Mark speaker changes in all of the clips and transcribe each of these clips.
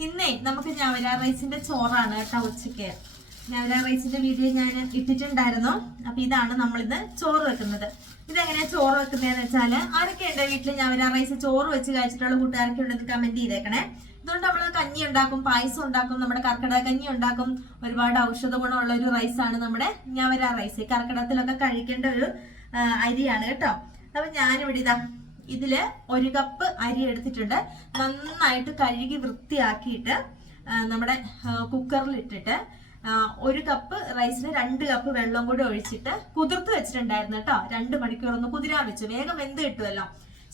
Speaker 1: ഇന്നേ നമുക്ക് ഞവര റൈസിന്റെ ചോറാണ് കേട്ടോ ഉച്ചയ്ക്ക്. ഞവര റൈസിന്റെ വീഡിയോ ഞാൻ ഇട്ടിട്ടുണ്ടായിരുന്നു. അപ്പൊ ഇതാണ് നമ്മളിന്ന് ചോറ് വെക്കുന്നത്. ഇതെങ്ങനെയാ ചോറ് വെക്കുന്നതെന്ന് വെച്ചാൽ ആരൊക്കെ ഉണ്ട് വീട്ടിൽ ഞവര റൈസ് ചോറ് വെച്ച് കഴിച്ചിട്ടുള്ള കൂട്ടുകാരൊക്കെ ഉണ്ടെന്ന് കമന്റ് ചെയ്തേക്കണേ. ഇതുകൊണ്ട് നമ്മൾ കഞ്ഞി ഉണ്ടാക്കും പായസം ഉണ്ടാക്കും നമ്മുടെ കർക്കിടക കഞ്ഞി ഉണ്ടാക്കും. ഒരുപാട് ഔഷധ ഗുണമുള്ള ഒരു റൈസാണ് നമ്മുടെ ഞവര റൈസ്. കർക്കിടകത്തിലൊക്കെ കഴിക്കേണ്ട ഒരു അരിയാണ് കേട്ടോ. അപ്പൊ ഞാനിവിടെ ഇതാ ഇതിൽ ഒരു കപ്പ് അരി എടുത്തിട്ടുണ്ട്. നന്നായിട്ട് കഴുകി വൃത്തിയാക്കിയിട്ട് നമ്മുടെ കുക്കറിൽ ഇട്ടിട്ട് ഒരു കപ്പ് റൈസിന് രണ്ട് കപ്പ് വെള്ളം കൂടി ഒഴിച്ചിട്ട് കുതിർത്ത് വെച്ചിട്ടുണ്ടായിരുന്നു കേട്ടോ. രണ്ട് മണിക്കൂർ ഒന്ന് കുതിരാൻ വെച്ചു. വേഗം വെന്ത് കിട്ടുമല്ലോ.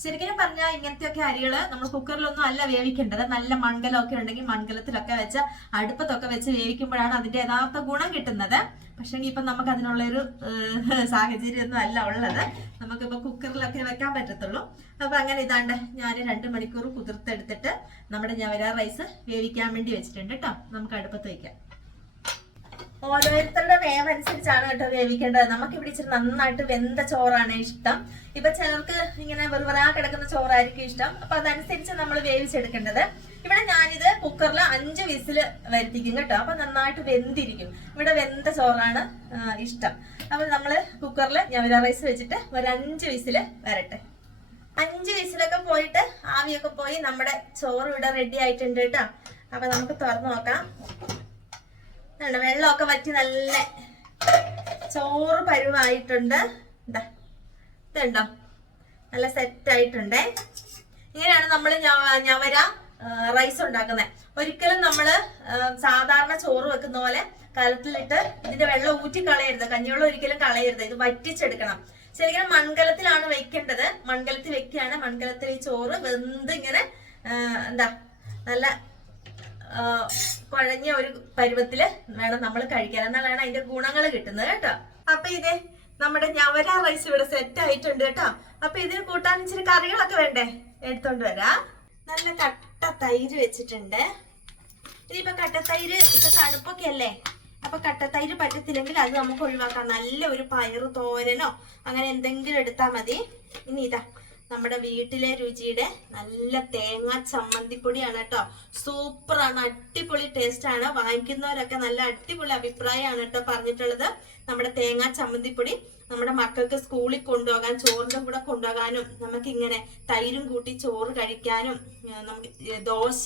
Speaker 1: ശരിക്കും പറഞ്ഞാൽ ഇങ്ങനത്തെയൊക്കെ അരികൾ നമ്മൾ കുക്കറിലൊന്നും അല്ല വേവിക്കേണ്ടത്. നല്ല മൺകലമൊക്കെ ഉണ്ടെങ്കിൽ മൺകലത്തിലൊക്കെ വെച്ച് അടുപ്പത്തൊക്കെ വെച്ച് വേവിക്കുമ്പോഴാണ് അതിന്റെ യഥാർത്ഥ ഗുണം കിട്ടുന്നത്. പക്ഷേങ്കിൽ ഇപ്പൊ നമുക്ക് അതിനുള്ളൊരു ഏഹ്, സാഹചര്യമൊന്നും അല്ല ഉള്ളത്. നമുക്കിപ്പോ കുക്കറിലൊക്കെ വെക്കാൻ പറ്റത്തുള്ളൂ. അപ്പൊ അങ്ങനെ ഇതാണ്ട് ഞാൻ രണ്ട് മണിക്കൂർ കുതിർത്തെടുത്തിട്ട് നമ്മുടെ ഞവര റൈസ് വേവിക്കാൻ വേണ്ടി വെച്ചിട്ടുണ്ട് കേട്ടോ നമുക്ക് അടുപ്പത്ത് വെക്കാം. ഓരോരുത്തരുടെ വേവ് അനുസരിച്ചാണ് കേട്ടോ വേവിക്കേണ്ടത്. നമുക്ക് ഇവിടെ ഇച്ചിരി നന്നായിട്ട് വെന്ത ചോറാണ് ഇഷ്ടം. ഇപ്പൊ ചിലർക്ക് ഇങ്ങനെ വെറുതെ കിടക്കുന്ന ചോറായിരിക്കും ഇഷ്ടം. അപ്പൊ അതനുസരിച്ച് നമ്മൾ വേവിച്ചെടുക്കേണ്ടത്. ഇവിടെ ഞാനിത് കുക്കറിൽ അഞ്ച് വിസിൽ വരുത്തിക്കും കേട്ടോ. അപ്പൊ നന്നായിട്ട് വെന്തിരിക്കും. ഇവിടെ വെന്ത ചോറാണ് ഇഷ്ടം. അപ്പൊ നമ്മൾ കുക്കറിൽ ഞവര റൈസ് വെച്ചിട്ട് ഒരു അഞ്ച് വിസിൽ വരട്ടെ. അഞ്ച് വിസിലൊക്കെ പോയിട്ട് ആവിയൊക്കെ പോയി നമ്മുടെ ചോറ് ഇവിടെ റെഡി ആയിട്ടുണ്ട് കേട്ടോ. അപ്പൊ നമുക്ക് തുറന്നു നോക്കാം. കണ്ടോ വെള്ളമൊക്കെ വറ്റി നല്ല ചോറ് പരുവായിട്ടുണ്ട്. ഇതാ ഇതുണ്ടോ? നല്ല സെറ്റ് ആയിട്ടുണ്ടേ ഇങ്ങനെയാണ് നമ്മൾ ഞവര റൈസ് ഉണ്ടാക്കുന്നത് ഒരിക്കലും നമ്മൾ സാധാരണ ചോറ് വെക്കുന്ന പോലെ കലത്തിലിട്ട് ഇതിന്റെ വെള്ളം ഊറ്റി കളയരുത് കഞ്ഞിവെള്ളം ഒരിക്കലും കളയരുത്. ഇത് വറ്റിച്ചെടുക്കണം. ശരിക്കും മൺകലത്തിലാണ് വെക്കേണ്ടത്. മൺകലത്തിൽ വെക്കുകയാണ്. മൺകലത്തിൽ ഈ ചോറ് വെന്ത് ഇങ്ങനെ എന്താ നല്ല കുഴഞ്ഞ ഒരു പരുവത്തിൽ വേണം നമ്മൾ കഴിക്കാൻ. എന്നാലാണ് അതിന്റെ ഗുണങ്ങൾ കിട്ടുന്നത് കേട്ടോ. അപ്പൊ ഇതേ നമ്മുടെ ഞവര റൈസ് ഇവിടെ സെറ്റ് ആയിട്ടുണ്ട് കേട്ടോ. അപ്പൊ ഇതിന് കൂട്ടാൻ ഇച്ചിരി കറികളൊക്കെ വേണ്ടേ? എടുത്തോണ്ട് വരാം. നല്ല കട്ട തൈര് വെച്ചിട്ടുണ്ട്. ഇനിയിപ്പൊ കട്ടത്തൈര് ഇപ്പൊ തണുപ്പൊക്കെ അല്ലേ? അപ്പൊ കട്ട തൈര് പറ്റത്തില്ലെങ്കിൽ അത് നമുക്ക് ഒഴിവാക്കാം. നല്ല ഒരു പയറ് തോരനോ അങ്ങനെ എന്തെങ്കിലും എടുത്താൽ മതി. ഇനി ഇതാ നമ്മുടെ വീട്ടിലെ രുചിയുടെ നല്ല തേങ്ങ ചമ്മന്തിപ്പൊടിയാണ് കേട്ടോ. സൂപ്പറാണ് അടിപൊളി ടേസ്റ്റ് ആണ് വാങ്ങിക്കുന്നവരൊക്കെ നല്ല അടിപൊളി അഭിപ്രായമാണ് കേട്ടോ പറഞ്ഞിട്ടുള്ളത്. നമ്മുടെ തേങ്ങ ചമ്മന്തിപ്പൊടി നമ്മുടെ മക്കൾക്ക് സ്കൂളിൽ കൊണ്ടുപോകാൻ ചോറിന്റെ കൂടെ കൊണ്ടുപോകാനും നമുക്ക് ഇങ്ങനെ തൈരും കൂട്ടി ചോറ് കഴിക്കാനും നമുക്ക് ദോശ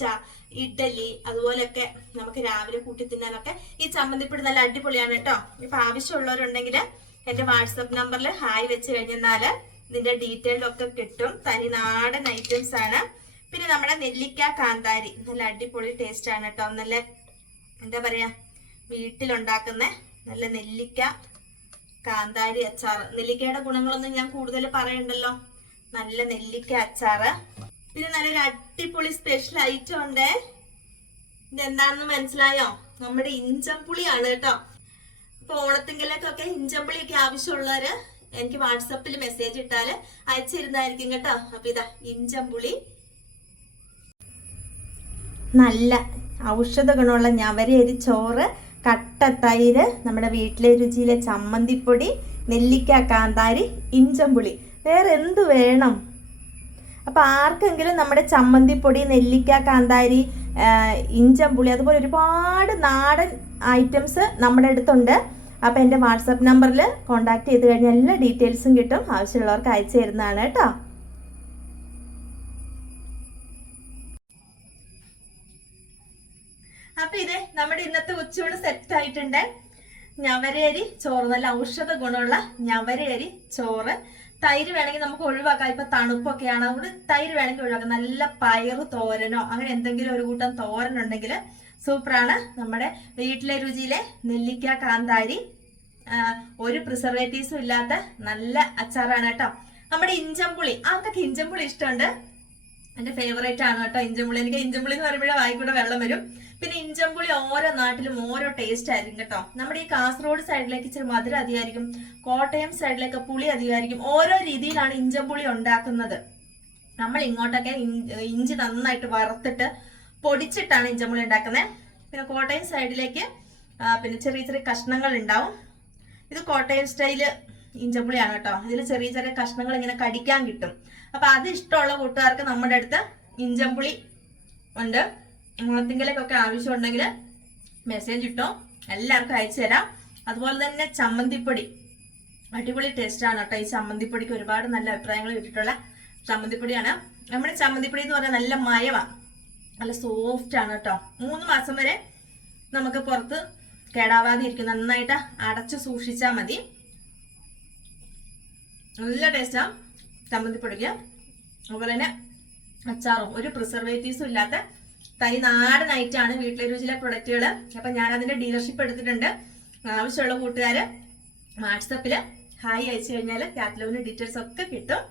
Speaker 1: ഇഡലി അതുപോലൊക്കെ നമുക്ക് രാവിലെ കൂട്ടി തിന്നാനൊക്കെ ഈ ചമ്മന്തിപ്പൊടി നല്ല അടിപൊളിയാണ് കേട്ടോ. ഇപ്പൊ ആവശ്യമുള്ളവരുണ്ടെങ്കിൽ എന്റെ വാട്സപ്പ് നമ്പറിൽ ഹായ് വെച്ച് കഴിഞ്ഞാൽ ഇതിന്റെ ഡീറ്റെയിൽ ഒക്കെ കിട്ടും. തനി നാടൻ ഐറ്റംസ് ആണ്. പിന്നെ നമ്മുടെ നെല്ലിക്ക കാന്താരി. നല്ല അടിപൊളി ടേസ്റ്റ് ആണ് കേട്ടോ. നല്ല എന്താ പറയാ വീട്ടിലുണ്ടാക്കുന്ന നല്ല നെല്ലിക്ക കാന്താരി അച്ചാറ് നെല്ലിക്കയുടെ ഗുണങ്ങളൊന്നും ഞാൻ കൂടുതൽ പറയണ്ടല്ലോ. നല്ല നെല്ലിക്ക അച്ചാറ്. പിന്നെ നല്ലൊരു അടിപൊളി സ്പെഷ്യൽ ഐറ്റം ഉണ്ട്. ഇതെന്താണെന്ന് മനസ്സിലായോ? നമ്മുടെ ഇഞ്ചമ്പുളിയാണ് കേട്ടോ. അപ്പൊ ഓണത്തിങ്കലേക്കൊക്കെ ഇഞ്ചമ്പുളിയൊക്കെ ആവശ്യമുള്ളവര് എനിക്ക് വാട്സപ്പിൽ മെസ്സേജ് ഇട്ടാൽ അയച്ചിരുന്നായിരിക്കും കേട്ടോ. അപ്പൊ ഇതാ ഇഞ്ചമ്പുളി നല്ല ഔഷധ ഗുണമുള്ള ഞവരരി ചോറ് കട്ട തൈര് നമ്മുടെ വീട്ടിലെ രുചിയിലെ ചമ്മന്തിപ്പൊടി നെല്ലിക്ക കാന്താരി ഇഞ്ചമ്പുളി വേറെ എന്ത് വേണം? അപ്പൊ ആർക്കെങ്കിലും നമ്മുടെ ചമ്മന്തിപ്പൊടി നെല്ലിക്ക കാന്താരി ഇഞ്ചമ്പുളി അതുപോലെ ഒരുപാട് നാടൻ ഐറ്റംസ് നമ്മുടെ അടുത്തുണ്ട്. അപ്പൊ എന്റെ വാട്സപ്പ് നമ്പറിൽ കോൺടാക്ട് ചെയ്ത് കഴിഞ്ഞാൽ എല്ലാ ഡീറ്റെയിൽസും കിട്ടും. ആവശ്യമുള്ളവർക്ക് അയച്ചു തരുന്നതാണ് കേട്ടോ. അപ്പൊ ഇത് നമ്മുടെ ഇന്നത്തെ ഉച്ചയൂണ് സെറ്റ് ആയിട്ടുണ്ട്. ഞവരയരി ചോറ്. നല്ല ഔഷധ ഗുണമുള്ള ഞവരയരി ചോറ്. തൈര് വേണമെങ്കിൽ നമുക്ക് ഒഴിവാക്കാം. ഇപ്പൊ തണുപ്പൊക്കെയാണ്. അതുകൊണ്ട് തൈര് വേണമെങ്കിൽ ഒഴിവാക്കാം. നല്ല പയറ് തോരനോ അങ്ങനെ എന്തെങ്കിലും ഒരു കൂട്ടം തോരൻ ഉണ്ടെങ്കിൽ സൂപ്പറാണ്. നമ്മുടെ വീട്ടിലെ രുചിയിലെ നെല്ലിക്ക കാന്താരി ഒരു പ്രിസർവേറ്റീവ്സും ഇല്ലാത്ത നല്ല അച്ചാറാണ് കേട്ടോ. നമ്മുടെ ഇഞ്ചംപുളി. ആർക്കൊക്കെ ഇഞ്ചംപുളി ഇഷ്ടമുണ്ട്? എന്റെ ഫേവറേറ്റ് ആണ് കേട്ടോ ഇഞ്ചംപുളി. എനിക്ക് ഇഞ്ചംപുളി എന്ന് പറയുമ്പോഴേ വായിക്കൂടെ വെള്ളം വരും. പിന്നെ ഇഞ്ചംപുളി ഓരോ നാട്ടിലും ഓരോ ടേസ്റ്റ് ആയിരിക്കും കേട്ടോ. നമ്മുടെ ഈ കാസർഗോഡ് സൈഡിലേക്ക് ഇച്ചിരി മധുരം അധികമായിരിക്കും. കോട്ടയം സൈഡിലേക്ക് പുളി അധികമായിരിക്കും. ഓരോ രീതിയിലാണ് ഇഞ്ചംപുളി ഉണ്ടാക്കുന്നത്. നമ്മൾ ഇങ്ങോട്ടൊക്കെ ഇഞ്ചി നന്നായിട്ട് വറുത്തിട്ട് പൊടിച്ചിട്ടാണ് ഇഞ്ചമുളി ഉണ്ടാക്കുന്നത്. പിന്നെ കോട്ടയം സൈഡിലേക്ക് പിന്നെ ചെറിയ ചെറിയ കഷ്ണങ്ങൾ ഉണ്ടാവും. ഇത് കോട്ടയം സ്റ്റൈൽ ഇഞ്ചപ്പുളിയാണ് കേട്ടോ. ഇതിൽ ചെറിയ ചെറിയ കഷ്ണങ്ങൾ ഇങ്ങനെ കടിക്കാൻ കിട്ടും. അപ്പൊ അത് ഇഷ്ടമുള്ള കൂട്ടുകാർക്ക് നമ്മുടെ അടുത്ത് ഇഞ്ചമ്പുളി ഉണ്ട്. എന്തെങ്കിലുമൊക്കെ ആവശ്യമുണ്ടെങ്കിൽ മെസ്സേജ് ഇട്ടോ എല്ലാവർക്കും അയച്ചു തരാം. അതുപോലെ തന്നെ ചമ്മന്തിപ്പൊടി. അടിപൊളി ടേസ്റ്റ് ആണ് കേട്ടോ ഈ ചമ്മന്തിപ്പൊടിക്ക്. ഒരുപാട് നല്ല അഭിപ്രായങ്ങൾ കിട്ടിയിട്ടുള്ള ചമ്മന്തിപ്പൊടിയാണ്. നമ്മുടെ ചമ്മന്തിപ്പൊടി എന്ന് പറഞ്ഞാൽ നല്ല മയവാ. നല്ല സോഫ്റ്റ് ആണ് കേട്ടോ മൂന്ന് മാസം വരെ നമുക്ക് പുറത്ത് കേടാവാതെ ഇരിക്കും നന്നായിട്ട് അടച്ചു സൂക്ഷിച്ചാൽ മതി. നല്ല ടേസ്റ്റാ ചമ്മന്തിപ്പൊടിക്ക് അതുപോലെ തന്നെ അച്ചാറും. ഒരു പ്രിസർവേറ്റീവ്സും ഇല്ലാത്ത തൈ നാടനായിട്ടാണ് വീട്ടിലെ രുചിയിലെ പ്രൊഡക്റ്റുകൾ അപ്പൊ ഞാൻ അതിന്റെ ഡീലർഷിപ്പ് എടുത്തിട്ടുണ്ട്. ആവശ്യമുള്ള കൂട്ടുകാര് വാട്സപ്പിൽ ഹായ് അയച്ചു കഴിഞ്ഞാൽ കാറ്റലോഗിന് ഡീറ്റെയിൽസ് ഒക്കെ കിട്ടും.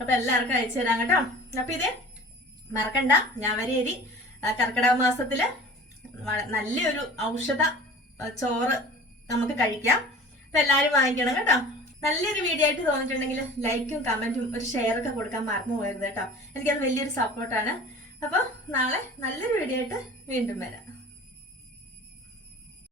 Speaker 1: അപ്പൊ എല്ലാവർക്കും അയച്ചു തരാം കേട്ടോ. അപ്പൊ ഇത് മറക്കണ്ട ഞാവരേരി കർക്കിടക മാസത്തിൽ നല്ലൊരു ഔഷധ ചോറ് നമുക്ക് കഴിക്കാം. അപ്പൊ എല്ലാരും വാങ്ങിക്കണം കേട്ടോ. നല്ലൊരു വീഡിയോ ആയിട്ട് തോന്നിയിട്ടുണ്ടെങ്കിൽ ലൈക്കും കമന്റും ഒരു ഷെയർ ഒക്കെ കൊടുക്കാൻ മറന്നു പോകരുത് കേട്ടോ. എനിക്കത് വലിയൊരു സപ്പോർട്ടാണ് അപ്പൊ നാളെ നല്ലൊരു വീഡിയോ ആയിട്ട് വീണ്ടും വരാം.